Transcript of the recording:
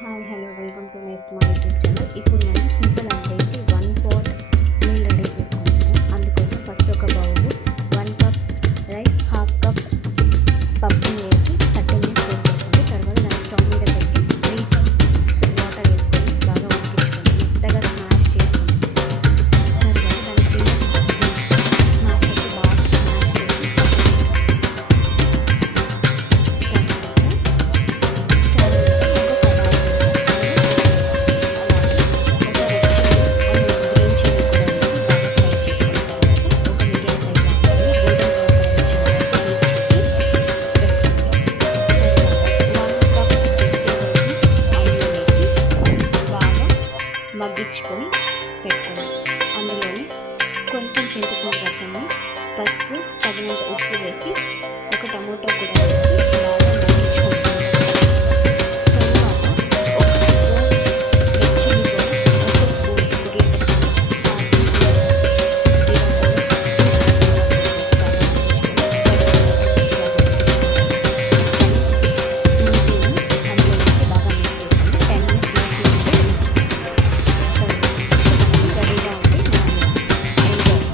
Hi hello welcome to next మా YouTube channel. ఇప్పుడు మనం simple and tasty 1 pot meal ready చేసుకుంటాము. అందుకోసం ఫస్ట్ ఒక బౌల్ 1 కప్ రైస్, 1/2 కప్ పప్పుని వేసి 30 minutes సేవ్ చేసుకోండి. తర్వాత దాన్ని స్టవ్ మీద పెట్టి 3 cups వాటర్ వేసుకొని బాగా ఉడికించుకోండి. మెత్తగా స్మాష్ చేసుకోండి. తర్వాత దాన్ని స్మాష్ చేసి బాగా స్మాష్ చేసి మగ్గించుకొని పెట్టుకోండి. అందులోని కొంచెం చింతపండు రసము, పసుపు, తగినంత ఉప్పు వేసి ఒక టమోటో కూడా వేసి